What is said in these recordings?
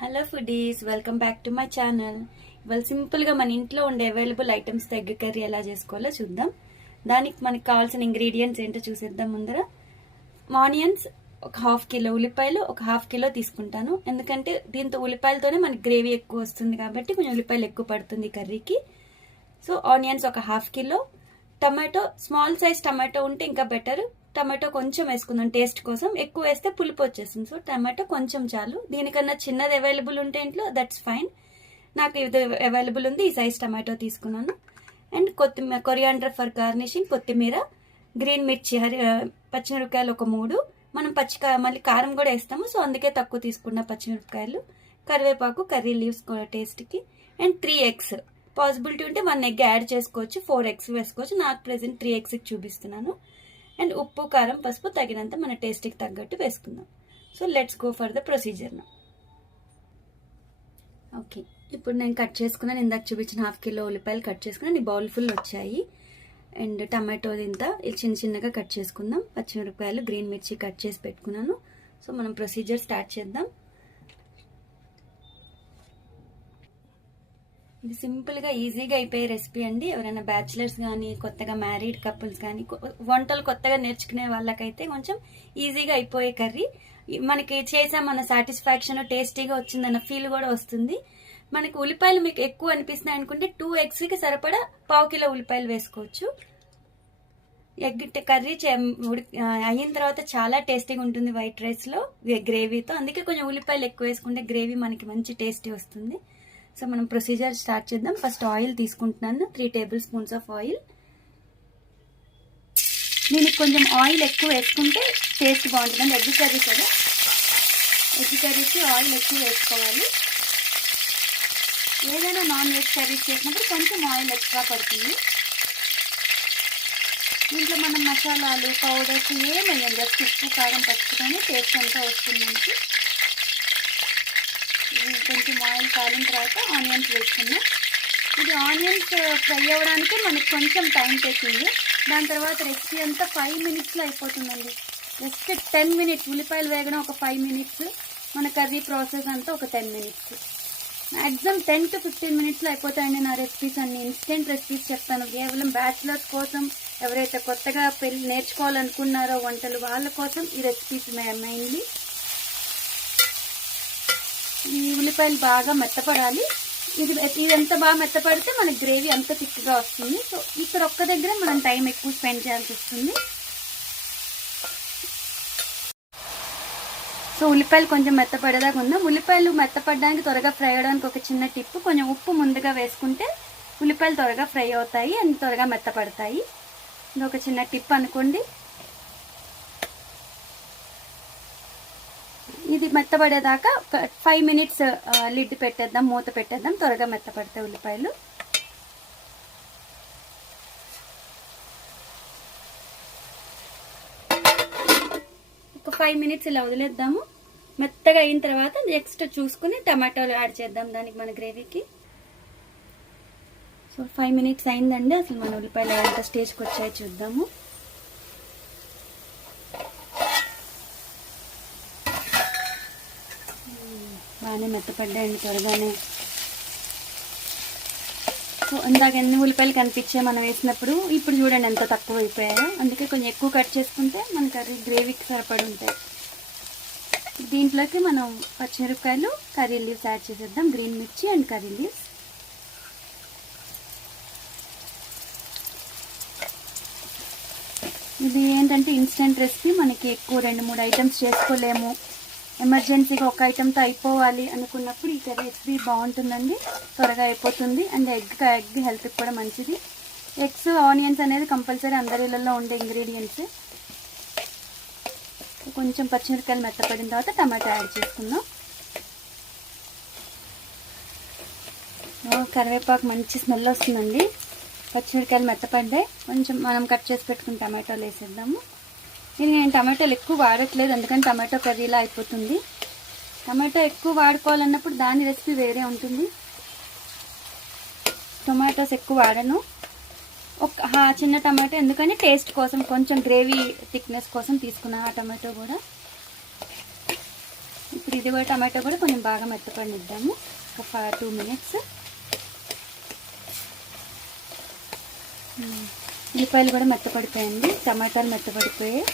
Hello foodies welcome back to my channel ఇవాళ సింపుల్గా మన ఇంట్లో ఉండే అవైలబుల్ ఐటమ్స్ ఎగ్ కర్రీ ఎలా చేసుకోవాలో చూద్దాం. దానికి మనకి కావాల్సిన ఇంగ్రీడియంట్స్ ఏంటో చూసేద్దాం ముందర. ఆనియన్స్ ఒక హాఫ్ కిలో ఉల్లిపాయలు ఒక హాఫ్ కిలో తీసుకుంటాను. ఎందుకంటే దీంతో ఉల్లిపాయలతోనే మనకి గ్రేవీ ఎక్కువ వస్తుంది కాబట్టి కొంచెం ఉల్లిపాయలు ఎక్కువ పడుతుంది కర్రీకి సో ఆనియన్స్ ఒక half kilo tomato small size tomato ఉంటే ఇంకా బెటర్ టమాటో కొంచెం వేసుకుందాం. టేస్ట్ కోసం ఎక్కువ వేస్తే పులుపు వచ్చేస్తుంది. సో టమాటో కొంచెం చాలు. దీనికన్నా చిన్నది అవైలబుల్ ఉంటే ఇంట్లో దట్స్ ఫైన్ నాకు ఇది అవైలబుల్ ఉంది. ఈ సైజ్ టమాటో తీసుకున్నాను. అండ్ కొత్తిమీర కొరియాండర్ ఫర్ గార్నిషింగ్ కొత్తిమీర గ్రీన్ మిర్చి హరి పచ్చిమిరపకాయలు ఒక మూడు. మనం పచ్చికాయ మళ్ళీ కారం కూడా వేస్తాము. సో అందుకే తక్కువ తీసుకున్న పచ్చిమిరపకాయలు. కరివేపాకు కర్రీ లీవ్స్ టేస్ట్కి అండ్ త్రీ ఎగ్స్ పాసిబిలిటీ ఉంటే వన్ ఎగ్ యాడ్ చేసుకోవచ్చు. ఫోర్ ఎగ్స్ వేసుకోవచ్చు. నాకు ప్రెసెంట్ త్రీ ఎగ్స్కి చూపిస్తున్నాను. అండ్ ఉప్పు కారం పసుపు తగినంత మన టేస్ట్కి తగ్గట్టు వేసుకుందాం. So let's go for the procedure okay. ఇప్పుడు నేను కట్ చేసుకున్నాను. ఇందాక చూపించిన హాఫ్ కిలో ఉల్లిపాయలు కట్ చేసుకున్నాను. ఈ బౌల్ ఫుల్ వచ్చాయి. అండ్ టమాటో ఇంత చిన్న చిన్నగా కట్ చేసుకుందాం. పచ్చిమిరపకాయలు గ్రీన్ మిర్చి కట్ చేసి పెట్టుకున్నాను. సో మనం ప్రొసీజర్ స్టార్ట్ చేద్దాం. ఇది సింపుల్గా ఈజీగా అయిపోయే రెసిపీ అండి. ఎవరైనా బ్యాచిలర్స్ కానీ కొత్తగా మ్యారీడ్ కపుల్స్ కానీ వంటలు కొత్తగా నేర్చుకునే వాళ్ళకైతే కొంచెం ఈజీగా అయిపోయే కర్రీ. మనకి చేసామన్న సాటిస్ఫాక్షన్ టేస్టీగా వచ్చిందన్న ఫీల్ కూడా వస్తుంది. మనకి ఉల్లిపాయలు మీకు ఎక్కువ అనిపిస్తున్నాయి అనుకుంటే టూ ఎగ్స్కి సరిపడా పావు కిలో ఉల్లిపాయలు వేసుకోవచ్చు. ఎగ్ కర్రీ అయిన తర్వాత చాలా టేస్టీగా ఉంటుంది వైట్ రైస్లో గ్రేవీతో. అందుకే కొంచెం ఉల్లిపాయలు ఎక్కువ వేసుకుంటే గ్రేవీ మనకి మంచి టేస్టీ వస్తుంది. సో మనం ప్రొసీజర్ స్టార్ట్ చేద్దాం. ఫస్ట్ ఆయిల్ తీసుకుంటున్నాను. Three tablespoons of oil నేను కొంచెం ఆయిల్ ఎక్కువ వేసుకుంటే టేస్ట్ బాగుంటుంది ఎగ్ కర్రీ కదా. ఎగ్ కర్రీకి ఆయిల్ ఎక్కువ వేసుకోవాలి. ఏదైనా నాన్ వెజ్ కర్రీస్ చేసినప్పుడు కొంచెం ఆయిల్ ఎక్స్ట్రా పడుతుంది. దీంట్లో మనం మసాలాలు పౌడర్స్ ఏమయ్యాం జస్ట్ ఉప్పు కారం పట్టుకొని టేస్ట్ అంతా వస్తుంది మనకి కొంచెం ఆయిల్ కాలిన తర్వాత ఆనియన్స్ వేసుకున్నాం ఇది ఆనియన్స్ uh, ఫ్రై అవ్వడానికి మనకి కొంచెం టైం టేకింగ్ దాని తర్వాత రెసిపీ అంతా ఫైవ్ మినిట్స్లో అయిపోతుందండి. జస్ట్ టెన్ మినిట్స్ ఉల్లిపాయలు వేగడం ఒక ఫైవ్ మినిట్స్ మన కర్రీ ప్రాసెస్ అంతా ఒక ten minutes. Maximum ten to fifteen మినిట్స్లో అయిపోతాయండి నా రెసిపీస్ అన్ని. ఇన్స్టెంట్ రెసిపీస్ చెప్తాను. కేవలం బ్యాచిలర్స్ కోసం ఎవరైతే కొత్తగా పెళ్ళి నేర్చుకోవాలనుకున్నారో వంటలు వాళ్ళ కోసం ఈ రెసిపీస్ మెయిన్లీ ఈ ఉల్లిపాయలు బాగా మెత్తపడాలి. ఇది ఇది ఎంత బాగా మెత్తపడితే మనకి గ్రేవీ అంత థిక్గా వస్తుంది. సో ఇక్కడ ఒక్క దగ్గర మనం టైం ఎక్కువ స్పెండ్ చేయాల్సి వస్తుంది. సో ఉల్లిపాయలు కొంచెం మెత్తపడేదాకా ఉందాం. ఉల్లిపాయలు మెత్తపడడానికి త్వరగా ఫ్రై అవ్వడానికి ఒక చిన్న టిప్పు కొంచెం ఉప్పు ముందుగా వేసుకుంటే ఉల్లిపాయలు త్వరగా ఫ్రై అవుతాయి. అండ్ త్వరగా మెత్తపడతాయి. ఇది ఒక చిన్న టిప్ అనుకోండి. ఇది మెత్తబడేదాకా ఒక ఫైవ్ మినిట్స్ లిడ్ పెట్టేద్దాం మూత పెట్టేద్దాం త్వరగా మెత్తపడతాయి ఉల్లిపాయలు. ఒక ఫైవ్ మినిట్స్ ఇలా వదిలేద్దాము. మెత్తగా అయిన తర్వాత నెక్స్ట్ చూసుకుని టమాటోలు యాడ్ చేద్దాం దానికి మన గ్రేవీకి. సో ఫైవ్ మినిట్స్ అయిందండి. అసలు మన ఉల్లిపాయలు ఎంత స్టేజ్కి వచ్చాయో చూద్దాము. బాగానే మెత్తపడ్డాయండి త్వరగానే. సో ఇందాక ఎన్ని ఉల్లిపాయలు కనిపించాయి మనం వేసినప్పుడు ఇప్పుడు చూడండి ఎంత తక్కువ అయిపోయాయో అందుకే కొంచెం ఎక్కువ కట్ చేసుకుంటే మన కర్రీ గ్రేవీకి సరిపడి ఉంటాయి. దీంట్లోకి మనం పచ్చిమిరపకాయలు కర్రీ లీవ్స్ యాడ్ చేసేద్దాం. గ్రీన్ మిర్చి అండ్ కర్రీ లీవ్స్. ఇది ఏంటంటే ఇన్స్టెంట్ రెసిపీ మనకి ఎక్కువ రెండు మూడు ఐటమ్స్ చేసుకోలేము. ఎమర్జెన్సీగా ఒక ఐటెంతో అయిపోవాలి అనుకున్నప్పుడు ఈ కర్రీ రెసిపీ బాగుంటుందండి. త్వరగా అయిపోతుంది. అండ్ ఎగ్ ఎగ్ హెల్త్కి కూడా మంచిది. ఎగ్స్ ఆనియన్స్ అనేది కంపల్సరీ అందరి ఇళ్ళల్లో ఉండే ఇంగ్రీడియంట్స్ కొంచెం పచ్చిమిరపకాయలు మెత్తపడిన తర్వాత టమాటా యాడ్ చేసుకుందాం. కరివేపాకు మంచి స్మెల్ వస్తుందండి. పచ్చిమిరపకాయలు మెత్తపడ్డాయి. కొంచెం మనం కట్ చేసి పెట్టుకుని టమాటాలు వేసేద్దాము. ఇది నేను టమాటోలు ఎక్కువ వాడట్లేదు ఎందుకంటే టమాటో కర్రీలా అయిపోతుంది. టమాటో ఎక్కువ వాడుకోవాలన్నప్పుడు దాని రెసిపీ వేరే ఉంటుంది. టొమాటోస్ ఎక్కువ వాడను. ఒక చిన్న టమాటో ఎందుకని టేస్ట్ కోసం కొంచెం గ్రేవీ థిక్నెస్ కోసం తీసుకున్నాను ఆ టమాటో కూడా. ఇప్పుడు ఇది కూడా టమాటో కూడా కొంచెం బాగా మెత్తపడిద్దాము ఒక ఫైవ్ టూ మినిట్స్. ఉల్లిపాయలు కూడా మెత్తపడిపోయాయండి. టమాటాలు మెత్తపడిపోయాయి.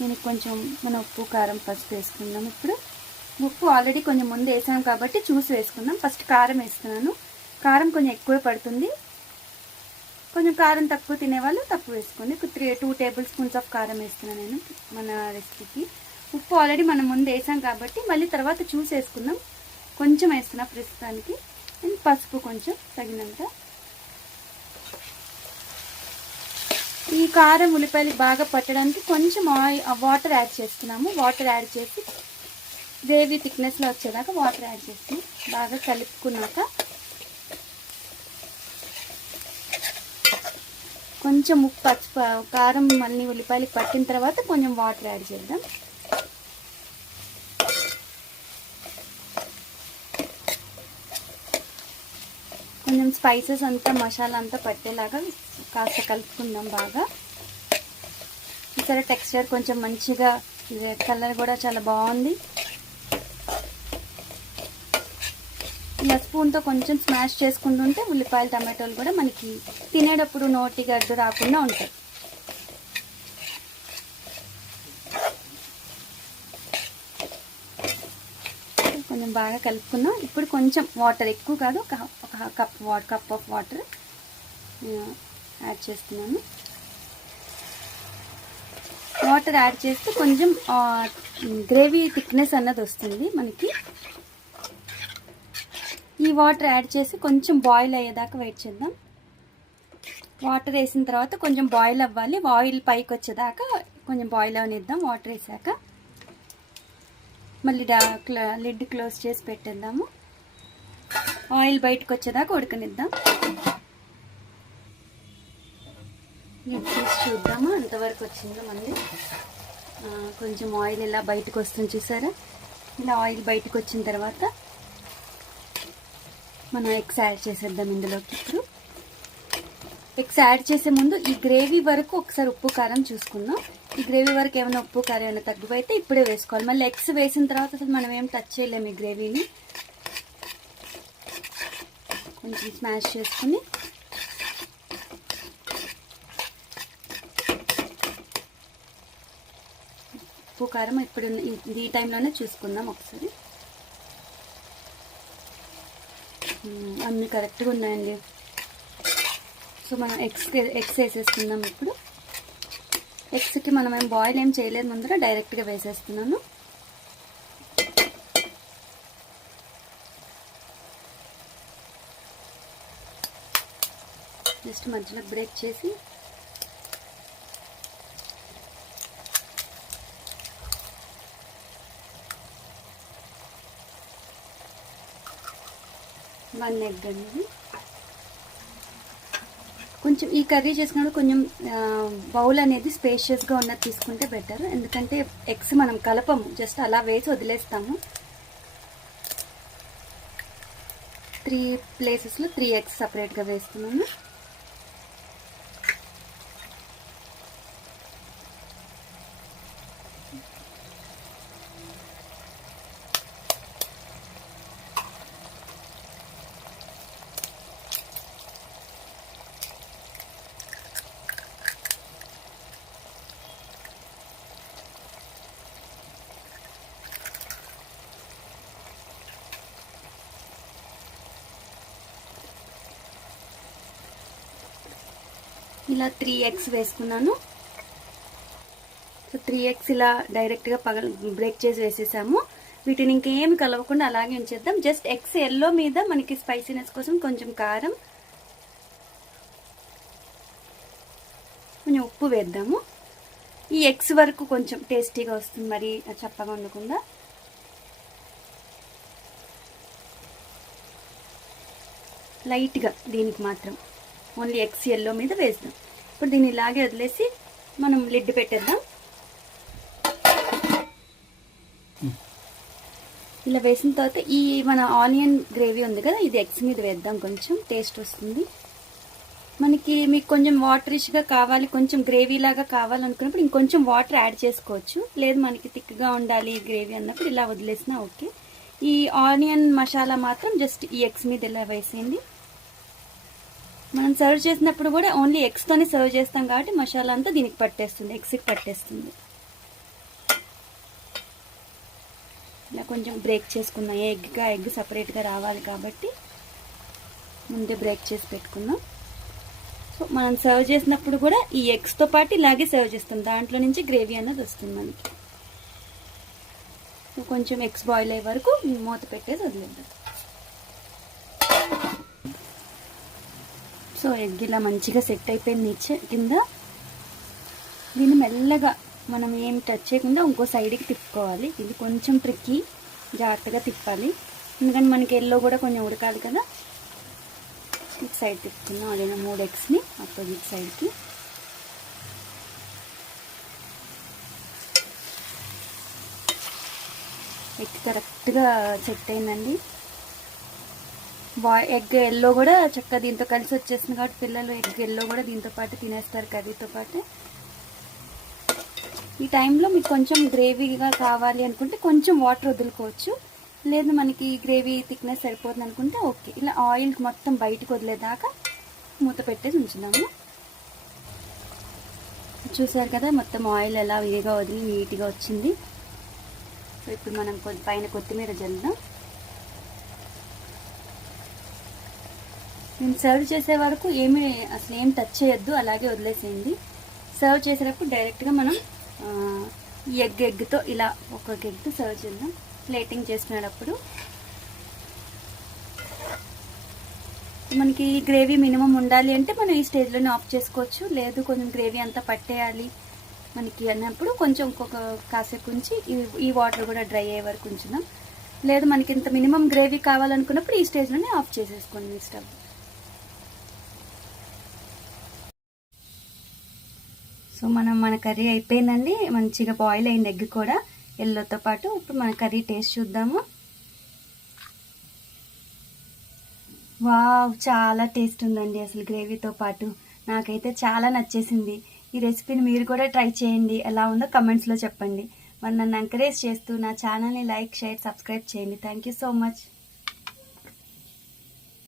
దీనికి కొంచెం మన ఉప్పు కారం పసుపు వేసుకుందాం ఇప్పుడు. ఉప్పు ఆల్రెడీ కొంచెం ముందు వేసాం కాబట్టి చూసి వేసుకుందాం. ఫస్ట్ కారం వేస్తున్నాను. కారం కొంచెం ఎక్కువ పడుతుంది. కొంచెం కారం తక్కువ తినేవాళ్ళు తక్కువ వేసుకోండి. ఒక three two tablespoons of కారం వేస్తున్నాను నేను మన రెసిపీకి. ఉప్పు ఆల్రెడీ మనం ముందు వేసాం కాబట్టి మళ్ళీ తర్వాత చూసి వేసుకుందాం. కొంచెం వేస్తున్నా ప్రస్తుతానికి. అండ్ పసుపు కొంచెం తగినంత. ఈ కారం ఉల్లిపాయలు బాగా పట్టడానికి కొంచెం ఆయిల్ వాటర్ యాడ్ చేస్తున్నాము. వాటర్ యాడ్ చేసి గ్రేవీ థిక్నెస్లో వచ్చేదాకా వాటర్ యాడ్ చేసి బాగా కలుపుకున్నాక కొంచెం ఉప్పు పచ్చి కారం మళ్ళీ ఉల్లిపాయలు పట్టిన తర్వాత కొంచెం వాటర్ యాడ్ చేద్దాం. కొంచెం స్పైసెస్ అంతా మసాలా అంతా పట్టేలాగా కాస్త కలుపుకుందాం బాగా. ఇక్కడ టెక్స్చర్ కొంచెం మంచిగా రెడ్ కలర్ కూడా చాలా బాగుంది. ఇలా స్పూన్తో కొంచెం స్మాష్ చేసుకుంటుంటే ఉల్లిపాయలు టమాటోలు కూడా మనకి తినేటప్పుడు నోటి అడ్డు రాకుండా ఉంటాయి. కొంచెం బాగా కలుపుకున్నాం. ఇప్పుడు కొంచెం వాటర్ ఎక్కువ కాదు ఒక ఒక cup water cup of water add చేస్తున్నాను. వాటర్ యాడ్ చేస్తే కొంచెం గ్రేవీ థిక్నెస్ అన్నది వస్తుంది మనకి. ఈ వాటర్ యాడ్ చేసి కొంచెం బాయిల్ అయ్యేదాకా వెయిట్ చేద్దాం. వాటర్ వేసిన తర్వాత కొంచెం బాయిల్ అవ్వాలి. ఆయిల్ పైకి వచ్చేదాకా కొంచెం బాయిల్ అవనిద్దాం వాటర్ వేసాక. మళ్ళీ డా లిడ్ క్లోజ్ చేసి పెట్టేద్దాము. ఆయిల్ బయటకు వచ్చేదాకా ఉడకనిద్దాం. లిడ్ తీసి చూద్దామా? ఎంతవరకు వచ్చిందో మళ్ళీ? కొంచెం ఆయిల్ ఇలా బయటకు వస్తుంది చూసారా? ఇలా ఆయిల్ బయటకు వచ్చిన తర్వాత మనం ఎగ్స్ యాడ్ చేసేద్దాం ఇందులోకి ఇప్పుడు. ఎగ్స్ యాడ్ చేసే ముందు ఈ గ్రేవీ వరకు ఒకసారి ఉప్పు కారం చూసుకుందాం. ఈ గ్రేవీ వరకు ఏమైనా ఉప్పు కర్రీ ఏమైనా తగ్గిపోయితే ఇప్పుడే వేసుకోవాలి. మళ్ళీ ఎగ్స్ వేసిన తర్వాత అసలు మనం ఏం టచ్ చేయలేము ఈ గ్రేవీని కొంచెం స్మాష్ చేసుకుని ఉప్పు కారం ఇప్పుడు ఈ- టైంలోనే చూసుకుందాం ఒకసారి. అన్నీ కరెక్ట్గా ఉన్నాయండి. సో మనం ఎగ్స్ ఎగ్స్ వేసేసుకుందాం ఇప్పుడు. ఎగ్స్కి మనం ఏం బాయిల్ ఏం చేయలేదు ముందర డైరెక్ట్గా వేసేస్తున్నాను. జస్ట్ మధ్యలో బ్రేక్ చేసి వన్ ఎగ్ అండి. కొంచెం ఈ కర్రీ చేసుకున్నప్పుడు కొంచెం బౌల్ అనేది స్పేషియస్గా ఉన్నది తీసుకుంటే బెటర్ ఎందుకంటే ఎగ్స్ మనం కలపము జస్ట్ అలా వేసి వదిలేస్తాము. త్రీ ప్లేసెస్లో త్రీ ఎగ్స్ సపరేట్గా వేస్తున్నాము ఇలా త్రీ ఎగ్స్ వేసుకున్నాను. సో త్రీ ఎగ్స్ ఇలా డైరెక్ట్గా పగల బ్రేక్ చేసి వేసేసాము. వీటిని ఇంకేమి కలవకుండా అలాగే ఉంచేద్దాం. జస్ట్ ఎగ్స్ ఎల్లో మీద మనకి స్పైసీనెస్ కోసం కొంచెం కారం కొంచెం ఉప్పు వేద్దాము. ఈ ఎగ్స్ వరకు కొంచెం టేస్టీగా వస్తుంది మరి చప్పగా ఉండకుండా. లైట్గా దీనికి మాత్రం. ఓన్లీ ఎగ్స్ ఎల్లో మీద వేద్దాం ఇప్పుడు దీన్ని ఇలాగే వదిలేసి మనం లిడ్ పెట్టేద్దాం. ఇలా వేసిన తర్వాత ఈ మన ఆనియన్ గ్రేవీ ఉంది కదా ఇది ఎగ్స్ మీద వేద్దాం కొంచెం టేస్ట్ వస్తుంది. మనకి మీకు కొంచెం వాటరిష్గా కావాలి కొంచెం గ్రేవీ లాగా కావాలనుకున్నప్పుడు ఇంకొంచెం వాటర్ యాడ్ చేసుకోవచ్చు. లేదు మనకి థిక్గా ఉండాలి గ్రేవీ అన్నప్పుడు ఇలా వదిలేసినా ఓకే. ఈ ఆనియన్ మసాలా మాత్రం జస్ట్ ఈ ఎగ్స్ మీద ఇలా వేసేయండి. మనం సర్వ్ చేసినప్పుడు కూడా ఓన్లీ ఎగ్స్తోనే సర్వ్ చేస్తాం కాబట్టి మసాలా అంతా దీనికి పట్టేస్తుంది ఎగ్స్కి పట్టేస్తుంది. ఇలా కొంచెం బ్రేక్ చేసుకుందాం ఏ ఎగ్గా ఎగ్ సపరేట్గా రావాలి కాబట్టి ముందే బ్రేక్ చేసి పెట్టుకుందాం. సో మనం సర్వ్ చేసినప్పుడు కూడా ఈ ఎగ్స్తో పాటు ఇలాగే సర్వ్ చేస్తాం. దాంట్లో నుంచి గ్రేవీ అన్నది వస్తుంది మనకి. కొంచెం ఎగ్స్ బాయిల్ అయ్యే వరకు మూత పెట్టేసి వదిలేద్దాం. సో ఎగ్ ఇలా మంచిగా సెట్ అయిపోయింది కింద. దీన్ని మెల్లగా మనం ఏం టచ్ చేయకుండా ఇంకో సైడ్కి తిప్పుకోవాలి. ఇది కొంచెం ట్రిక్కీ జాగ్రత్తగా తిప్పాలి. ఎందుకంటే మనకి ఎల్లో కూడా కొంచెం ఉడకాలి కదా. ఇటు సైడ్ తిప్పుకున్నాం అదే మూడు ఎగ్స్ని అపోజిట్ సైడ్కి ఎగ్ కరెక్ట్గా సెట్ అయిందండి. ఎగ్ ఎల్లో కూడా చక్కగా దీంతో కలిసి వచ్చేసింది కాబట్టి పిల్లలు ఎగ్ ఎల్లో కూడా దీంతో పాటు తినేస్తారు కర్రీతో పాటు. ఈ టైంలో మీకు కొంచెం గ్రేవీగా కావాలి అనుకుంటే కొంచెం వాటర్ వదులుకోవచ్చు. లేదు మనకి గ్రేవీ థిక్నెస్ సరిపోతుంది అనుకుంటే ఓకే. ఇలా ఆయిల్ మొత్తం బయటకు వదిలేదాకా మూత పెట్టేసి ఉంచుదాము. చూసారు కదా మొత్తం ఆయిల్ ఎలా వేగా వదిలి నీట్గా వచ్చింది. సో ఇప్పుడు మనం కొద్ది పైన కొత్తిమీర జల్లుదాం. నేను సర్వ్ చేసే వరకు ఏమీ అసలు ఏం టచ్ చేయొద్దు అలాగే వదిలేసేయండి. సర్వ్ చేసేటప్పుడు డైరెక్ట్గా మనం ఎగ్ ఎగ్తో ఇలా ఒక్కొక్క ఎగ్తో సర్వ్ చేద్దాం. ప్లేటింగ్ చేసుకునేటప్పుడు మనకి గ్రేవీ మినిమం ఉండాలి అంటే మనం ఈ స్టేజ్లోనే ఆఫ్ చేసుకోవచ్చు. లేదు కొంచెం గ్రేవీ అంతా పట్టేయాలి మనకి అన్నప్పుడు కొంచెం ఇంకొక కాసేపు ఉంచి ఈ- ఈ వాటర్ కూడా డ్రై అయ్యే వరకు ఉంచుదాం. లేదు మనకి ఇంత మినిమం గ్రేవీ కావాలనుకున్నప్పుడు ఈ స్టేజ్లోనే ఆఫ్ చేసేసుకోండి మీ స్టవ్ సో మనం మన కర్రీ అయిపోయిందండి. మంచిగా బాయిల్ అయింది ఎగ్ కూడా ఎల్లోతో పాటు ఇప్పుడు మన కర్రీ టేస్ట్ చూద్దాము. వావ్ చాలా టేస్ట్ ఉందండి అసలు గ్రేవీతో పాటు. నాకైతే చాలా నచ్చేసింది. ఈ రెసిపీని మీరు కూడా ట్రై చేయండి. ఎలా ఉందో కమెంట్స్లో చెప్పండి. మరి నన్ను ఎంకరేజ్ చేస్తూ నా ఛానల్ని లైక్ షేర్ సబ్స్క్రైబ్ చేయండి. Thank you so much